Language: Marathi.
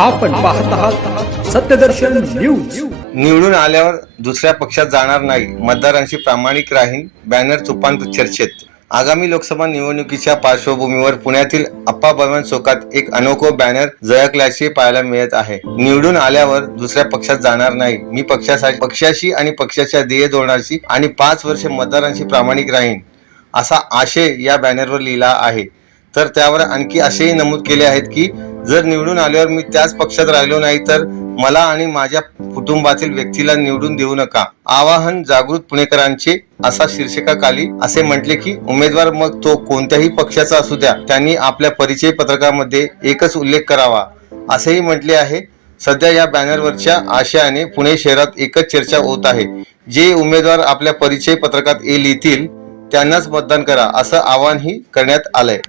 आपण पाहत आहात सत्यदर्शन न्यूज। निवडून आल्यावर दुसऱ्या पक्षात जाणार नाही, मतदारांशी प्रामाणिक राहीन, बॅनर तुफान चर्चेत। आगामी लोकसभा निवडणुकीच्या पार्श्वभूमीवर पुण्यातील अप्पा भवन चौकात एक अनोखा बॅनर झळकल्याचे पाहायला मिळत आहे। निवडून आल्यावर दुसऱ्या पक्षात जाणार नाही, मी पक्षाशी आणि पक्षाच्या ध्येय धोरणाशी आणि 5 वर्ष मतदारांशी प्रामाणिक राहीन, असा आशय या बॅनरवर लिहिला आहे। तर त्यावर आणखी असेही नमूद केले आहेत की जर निवडून आल्यावर मी त्याच पक्षात राहिलो नाही तर मला आणि माझ्या कुटुंबातील व्यक्तीला निवडून देऊ नका, आवाहन जागृत पुणेकरांचे, असा शीर्षकाखाली असे म्हटले की उमेदवार मग तो कोणत्याही पक्षाचा असू द्या, त्यांनी आपल्या परिचय पत्रकामध्ये एकच उल्लेख करावा, असेही म्हटले आहे। सध्या या बॅनरवरच्या आशयाने पुणे शहरात एकच चर्चा होत आहे, जे उमेदवार आपल्या परिचय पत्रकात लिहितील त्यांनाच मतदान करा, असं आवाहनही करण्यात आलंय।